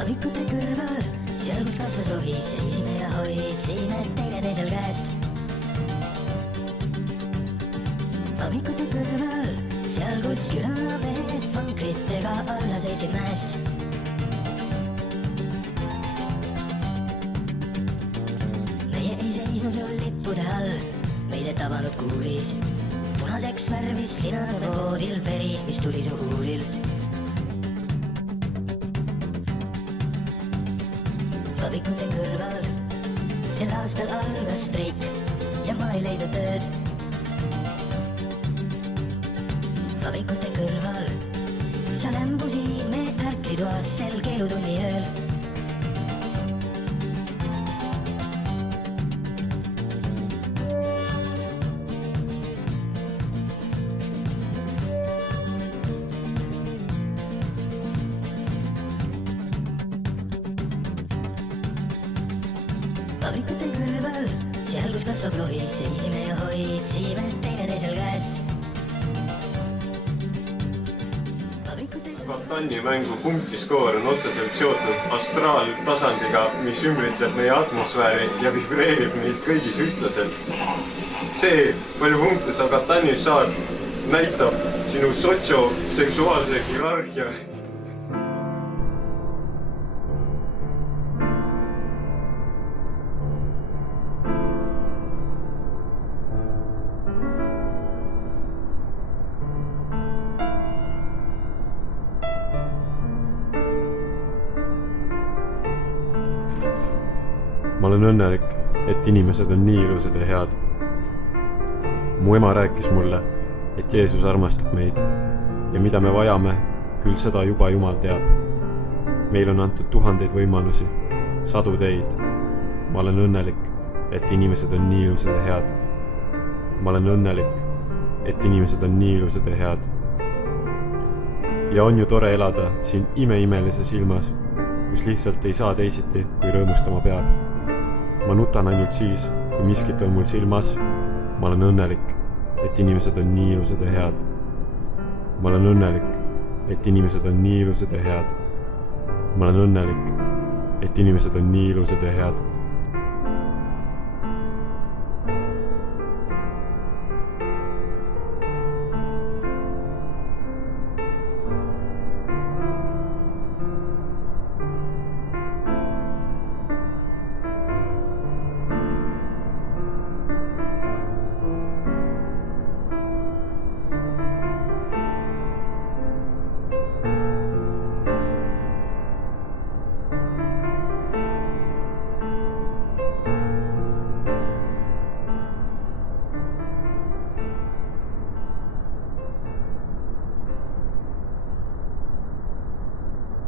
Vabrikute kõrval, seal kus kasvas rohi, seisime ja hoidsime teineteisel käest. Vabrikute kõrval, seal kus külamehed pankritega alla sõitsid mäest. Meie ei seisnud ju lippude all, meid ei tabanud kuulis. Punaseks värvis linavoodil peri, mis tuli su huulilt. Vabrikute kõrval, sel aastal algas streik ja ma ei leidnud tööd. Vabrikute kõrval, sa lämbusid me ärklitoas sel keelutunni ööl. Vabrikute kõrval, seal kus kasvab rohi, seisime ja hoidsime teineteisel käest. Tanni mängu punktiskoor on otseselt seotud astraaltasandiga, mis ümbritseb meie atmosfääri ja vibreerib neis kõigis ühtlaselt. See, palju punkte sa Tannis saad, näitab sinu sotsioseksuaalse hierarhia. Ma olen õnnelik, et inimesed on nii ilusad ja head. Mu ema rääkis mulle, et Jeesus armastab meid ja mida me vajame, küll seda juba Jumal teab. Meil on antud tuhandeid võimalusi, sadu teid. Ma olen õnnelik, et inimesed on nii ilusad ja head. Ma olen õnnelik, et inimesed on nii ilusad ja head. Ja on ju tore elada siin imeimelises ilmas, kus lihtsalt ei saa teisiti, kui rõõmustama peab. Ma nutan ainult siis, kui miskit on mul silmas. Ma olen õnnelik, et inimesed on nii ilusad ja head. Ma olen õnnelik, et inimesed on nii ilusad ja head. Ma olen õnnelik, et inimesed on nii ilusad ja head.